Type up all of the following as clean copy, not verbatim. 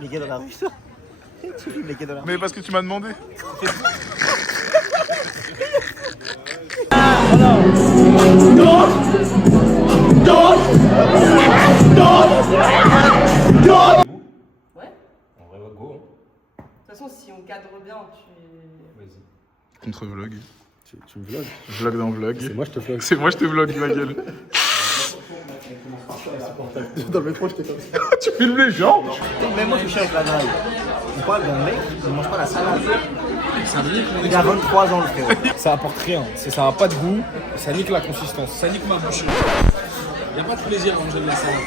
filmes les gars dans la rue, toi? Tu filmes les gars dans la rue? Mais parce que tu m'as demandé. Ouais. En vrai, go. De toute façon, si on cadre bien, tu... Vas-y. Contre-vlog. Tu me vlogs? Vlog dans vlog. C'est moi, je te vlog. C'est moi, je te vlog, ma gueule. Dans le métro, je t'ai comme ça. Tu filmes les gens? Même moi, je suis avec la drague. On parle d'un mec qui ne mange pas la salade. Il a 23 ans, le frère. Ça apporte rien. Ça a pas de goût. Ça nique la consistance. Ça nique ma bouche. Y'a pas de plaisir à manger de la salade.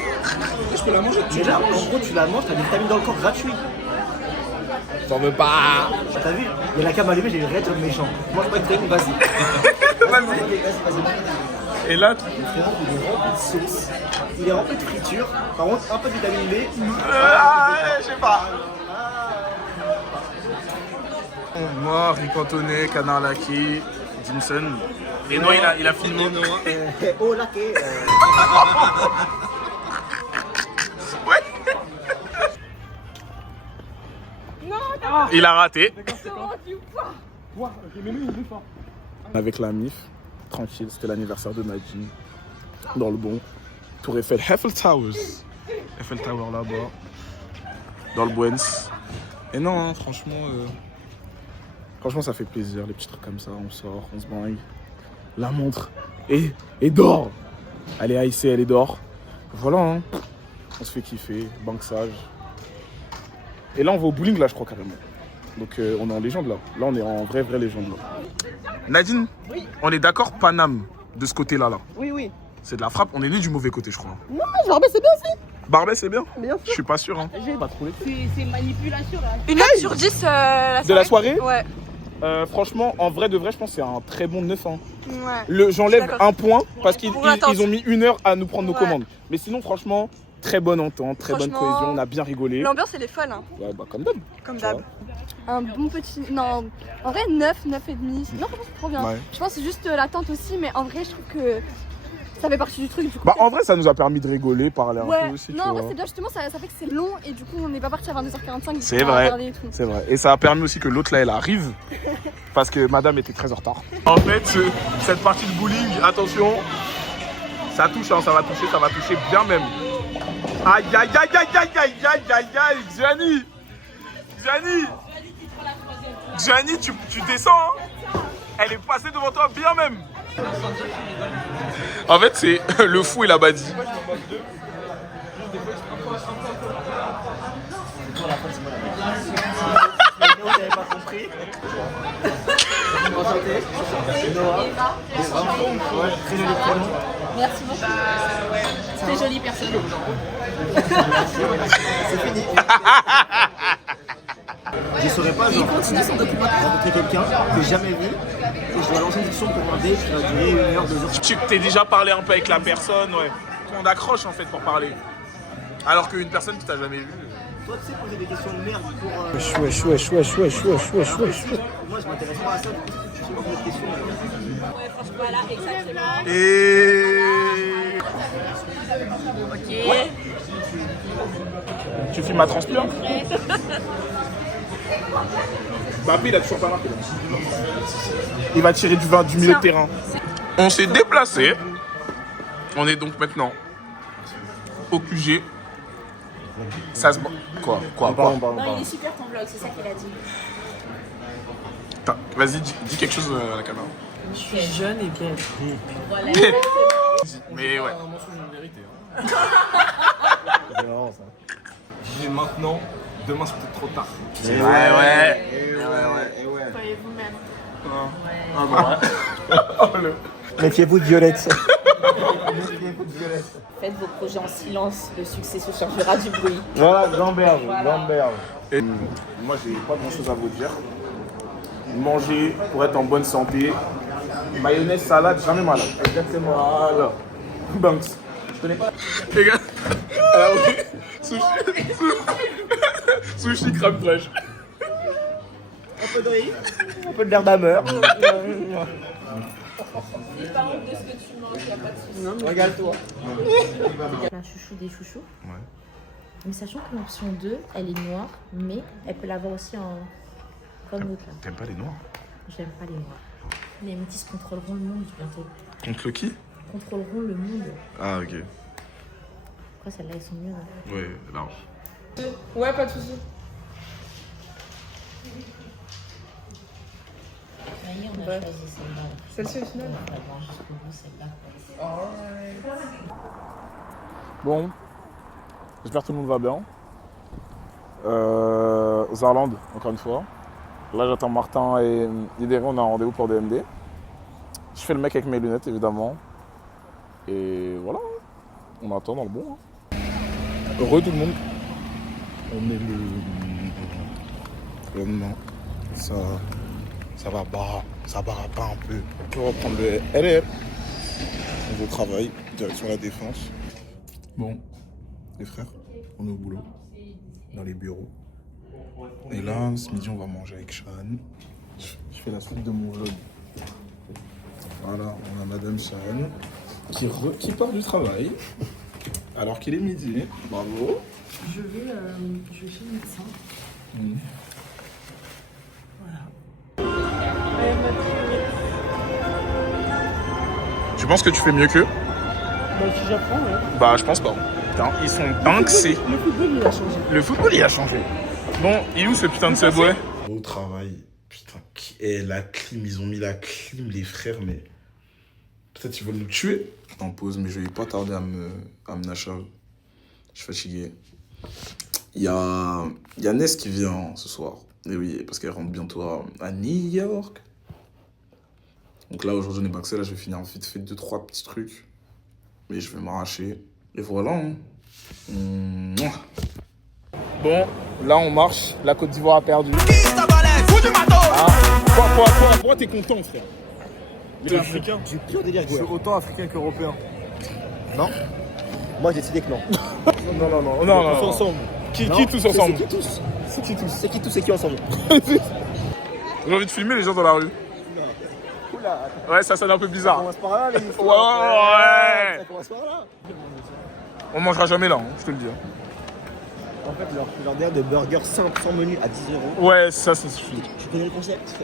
Je peux la manger. Mais là, en gros, tu la manges, t'as des vitamines dans le corps gratuit. T'en veux pas? T'as vu? Il y a la cam allumée, j'ai une raide méchant. Mange pas de truc, vas-y. Vas-y. Et là, Le frérot, il est rempli de sauce. Il est rempli de friture. Par contre, un peu de vitamine B. je sais pas. Moi, Rick Antonet, Canard Laqué, Dimson. Et Noah, il a filmé. Oh, là, qu'est. Il a raté. Avec la MIF, tranquille, c'était l'anniversaire de Nadine. Dans le bon. Tour Eiffel, Eiffel Towers. Eiffel Tower là-bas. Dans le Buens. Et non, hein, franchement, ça fait plaisir, les petits trucs comme ça. On sort, on se bringue. La montre. Et dort. Elle est haïssée, elle est d'or. Voilà, hein. On se fait kiffer, banksage. Et là, on va au bowling, là, je crois, carrément. Donc, on est en légende, là. Là, on est en vraie légende, là. Nadine, oui. On est d'accord, Paname, de ce côté-là, là. Oui, oui. C'est de la frappe, on est né du mauvais côté, je crois. Non, Barbet, c'est bien aussi. Barbet, c'est bien? Bien sûr. Je suis pas sûr, hein. J'ai pas trouvé. C'est manipulation, là. Une note sur 10 la soirée. De la soirée? Ouais. Franchement, en vrai de vrai, je pense que c'est un très bon 9 ans. Ouais. J'enlève un point parce qu'ils attente. ont mis 1 heure à nous prendre nos Ouais. commandes. Mais sinon, franchement, très bonne entente, très bonne cohésion, on a bien rigolé. L'ambiance, elle est folle, hein. Ouais, bah comme d'hab. Comme Tu d'hab. vois. Un bon petit... Non, en vrai, 9, 9,5. Non, franchement, c'est trop bien. Ouais. Je pense que c'est juste l'attente aussi, mais en vrai, je trouve que ça fait partie du truc. Du coup, Bah en vrai, ça nous a permis de rigoler, parler un ouais. peu aussi. Non, tu en vrai, vois. c'est bien, justement, ça fait que c'est long et du coup, on n'est pas parti à 22h45. C'est vrai, c'est vrai. Et ça a permis aussi que l'autre là, elle arrive. Parce que madame était très en retard. En fait, cette partie de bowling, attention, ça touche, hein, ça va toucher bien même. Aïe, aïe, aïe, aïe, aïe, aïe, aïe, aïe, aïe, Gianni, tu descends, hein. Elle est passée devant toi bien même. En fait, c'est le fou et la badie. Vous n'avez pas compris. Enchanté. Noah. Ouais, très joli prénom. Merci beaucoup. Très jolie personne. C'est fini. Je saurais pas, genre, rencontrer quelqu'un que j'ai jamais vu et je dois lancer une discussion pour un date qui va durer 1 heure, 2 heures. Tu t'es déjà parlé un peu avec la personne, ouais. On accroche en fait pour parler. Alors qu'une personne que t'as jamais vue. Toi, tu sais poser des questions de merde pour. Moi, je m'intéresse pas à ça, du coup, je sais pas poser de questions. Ouais, franchement, voilà, exactement. Et. Ok. Ouais. Tu filmes ma transpi, hein? Mbappé, il a toujours pas marqué. Il va tirer du milieu de terrain. On s'est déplacé. On est donc maintenant au QG. Ça se... Quoi? Non, il est super ton vlog, c'est ça qu'il a dit. Vas-y, dis quelque chose à la caméra. Je suis jeune et belle. Voilà. Mais ouais. Un mensonge de vérité. C'est marrant ça. J'ai maintenant, demain c'est peut-être trop tard. Ouais. Soyez vous-même. Méfiez-vous de Violette. Faites vos projets en silence, le succès se chargera du bruit. Voilà, gamberge. Et moi, j'ai pas grand chose à vous dire. Manger pour être en bonne santé. Mayonnaise, salade, jamais malade. Exactement. Voilà. Banks. Je connais pas. Les gars. Alors oui. Sushi crème fraîche. Un peu de riz, un peu de l'herbe d'ameur. N'aie pas honte de ce que tu manges, y'a pas de soucis. Regarde-toi. Un chouchou des chouchous. Ouais. Mais sachant que l'option 2, elle est noire, mais elle peut l'avoir aussi en comme l'autre là. T'aimes pas les noirs? J'aime pas les noirs. Les métis contrôleront le monde bientôt. Contre le qui? Contrôleront le monde. Ah, ok. Pourquoi celles-là, elles sont mieux là? Ouais, large. Ouais, pas de soucis. Mamie, on a choisi celle-là. Celle-ci au final? On va voir jusqu'au bout celle-là. Bon, j'espère que tout le monde va bien. Zarland, encore une fois. Là, j'attends Martin et Idéré, on a un rendez-vous pour DMD. Je fais le mec avec mes lunettes, évidemment. Et voilà, on attend dans le bon. Hein. Heureux tout le monde. On est le lendemain. Ça va pas un peu. On peut reprendre le LR. Nouveau travail, direction la défense. Bon, les frères, on est au boulot, dans les bureaux. Et là, ce midi, on va manger avec Shan. Je fais la suite de mon vlog. Voilà, on a Madame Shan qui part du travail alors qu'il est midi. Bravo. Je vais chez le médecin. Mmh. Tu penses que tu fais mieux qu'eux? Bah, si j'apprends, ouais. Bah, je pense pas. Putain, ils sont banksés. Le football, il a changé. Le football, il a changé. Bon, il est où ce putain de Subway? Au travail, putain, la clim, ils ont mis la clim, les frères, mais peut-être ils veulent nous tuer. En pause, mais je vais pas tarder à me nachave. Je suis fatigué. Il y a Ness qui vient ce soir. Et oui, parce qu'elle rentre bientôt à New York. Donc là, aujourd'hui, on est baxé. Là, je vais finir vite fait 2-3 petits trucs. Mais je vais m'arracher. Et voilà. Hein. Bon, là, on marche. La Côte d'Ivoire a perdu. Ah. Pourquoi t'es content, frère? T'es africain. Du pur délire. Je suis autant africain qu'européen. Non? Moi, j'ai décidé que non. Non. Tous ensemble. Qui tous ensemble? C'est qui tous? C'est qui tous? C'est qui tous et qui ensemble? J'ai envie de filmer les gens dans la rue. Oula. Ouais, ça sonne un peu Ça bizarre. commence par là, les Ouais. Ça commence par là. On mangera jamais là, hein, je te le dis. En fait, leur délire de burger simple, sans menu, à 10 €. Ouais, ça suffit. Tu connais le concept?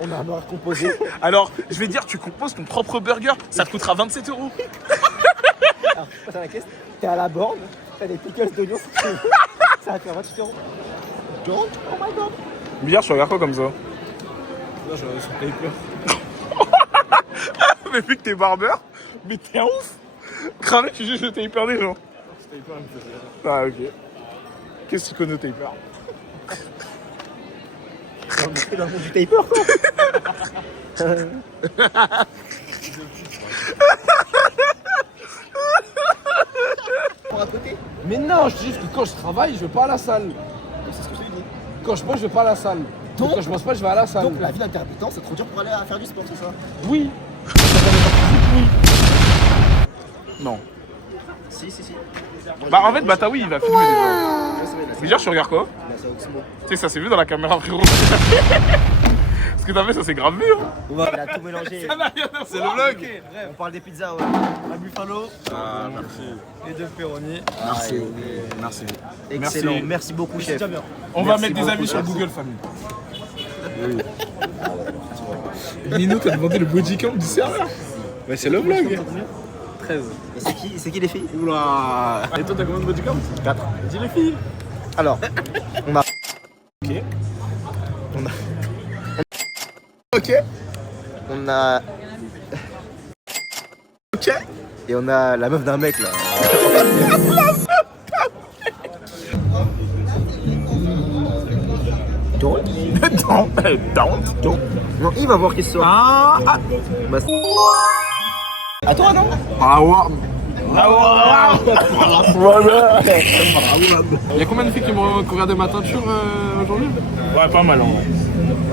On a un burger composé. Alors, je vais dire, tu composes ton propre burger, ça te coûtera 27 €. Alors, tu passes à la caisse, t'es à la borne, t'as des pickles d'oignons, ça va te faire 28 €. Don't, oh my god. Billard, tu regardes quoi comme ça? Non, je suis paper. Mais vu que t'es barbeur, mais t'es un ouf. Cramé, tu juges le taper des gens. Ah, ok. Qu'est-ce que tu connais au taper? C'est dans le monde du taper, quoi. Pour à côté. Mais non, je dis juste que quand je travaille, je vais pas à la salle. C'est ce que je t'ai dit. Quand je mange, je vais pas à la salle. Donc, quand je mange pas, je vais à la salle. Donc la vie d'intermittent, c'est trop dur pour aller faire du sport, c'est ça? Oui. Non. Si. Bah, en fait, Bataoui, il va filmer déjà. Billard, tu regardes quoi? C'est bon. Tu sais, ça s'est vu dans la caméra, frérot. Ce que t'as fait, ça s'est grave vu. Hein. Ouais, il a tout mélangé. C'est le vlog. On parle des pizzas, ouais. Un buffalo. Ah, merci. Et deux pepperoni. Merci. Merci. Excellent. Merci. Merci beaucoup, chef. On va mettre des avis sur Google, famille. Nino, t'as demandé le bodycam du serveur. Ouais, c'est le vlog. 13. Et c'est qui les filles? Oula. Et toi, t'as combien de bodycam? 4. Dis les filles. Alors, on a. Ok. Ok. On a. Ok. Et on a la meuf d'un mec là. Don't. Non, il va voir qui sort. Ah. Bah, à toi, non? Ah ouais. Il y a combien de filles qui m'ont regardé ma teinture aujourd'hui? Ouais, pas mal. Hein.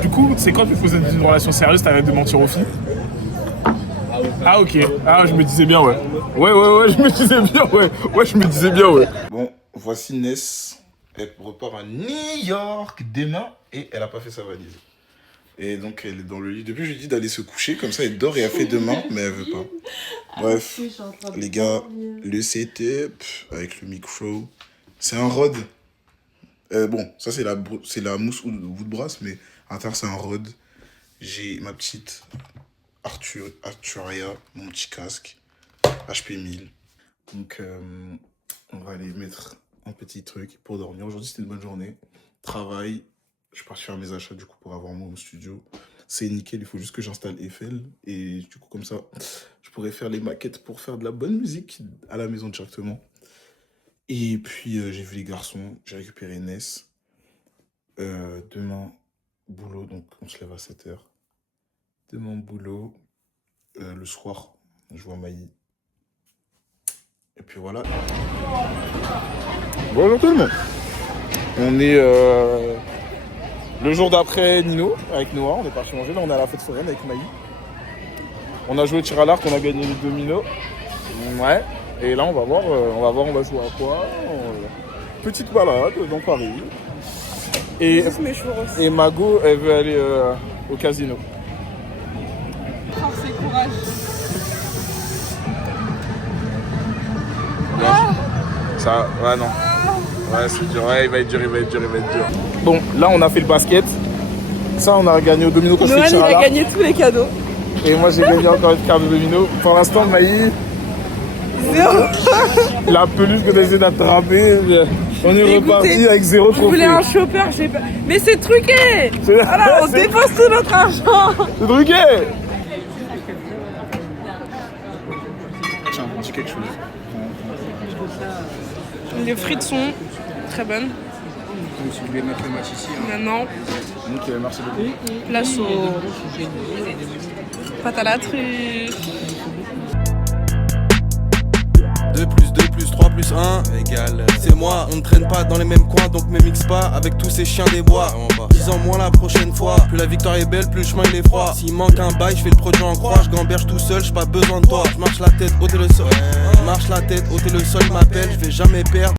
Du coup, c'est quand tu faisais une relation sérieuse, t'arrêtes de mentir aux filles? Ah ok. Ah, je me disais bien, ouais. Ouais, je me disais bien, ouais. Ouais, je me disais bien, ouais. Bon, voici Ness. Elle repart à New York demain et elle a pas fait sa valise. Et donc elle est dans le lit. Depuis, je lui ai dit d'aller se coucher, comme ça elle dort et elle fait demain, mais elle veut pas. Bref, les gars, le setup avec le micro, C'est un rod. Bon, ça c'est la mousse ou bout de brasse, mais à l'intérieur c'est un rod. J'ai ma petite Arturia, mon petit casque, HP 1000. Donc on va aller mettre un petit truc pour dormir. Aujourd'hui c'était une bonne journée. Travail, je suis parti faire mes achats du coup pour avoir mon studio. C'est nickel, il faut juste que j'installe Eiffel. Et du coup comme ça, je pourrais faire les maquettes pour faire de la bonne musique à la maison directement. Et puis j'ai vu les garçons, j'ai récupéré Ness. Demain, boulot, donc on se lève à 7h. Demain, boulot. Le soir, je vois Maï. Et puis voilà. Bonjour tout le monde. On est le jour d'après Nino, avec Noah. On est parti manger. Là, on est à la fête foraine avec Maï. On a joué au tir à l'arc, on a gagné les dominos. Ouais. Et là, on va voir, on va jouer à quoi. Petite balade dans Paris. Et Mago, elle veut aller au casino. Force et courage. Ça, ouais, non. Ouais, c'est dur. Ouais, il va être dur. Bon, là, on a fait le basket. Ça, on a gagné au domino quand Noël, il a gagné tous les cadeaux. Et moi, j'ai gagné encore une carte de domino. Pour l'instant, Maï... La peluche que t'essaies d'attraper, on est reparti avec 0 trophée. Je voulais un chopper, j'ai pas... Mais c'est truqué. Voilà, on dépense tout notre argent. C'est truqué. Tiens, dis quelque chose. Les frites sont très bonnes. Donc si vous voulez mettre le match ici. Maintenant, Ok, merci beaucoup. place aux pâtes à la truffe. 2 plus 2 plus 3 plus 1 égale c'est moi, on ne traîne pas dans les mêmes coins donc me mixe pas avec tous ces chiens des bois. 10 ans moins la prochaine fois, plus la victoire est belle, plus le chemin il est froid. S'il manque un bail, je fais le produit en croix, je gamberge tout seul, j'ai pas besoin de toi. Je marche la tête, ôtez le sol. Je marche la tête, ôtez le sol, il m'appelle, je vais jamais perdre.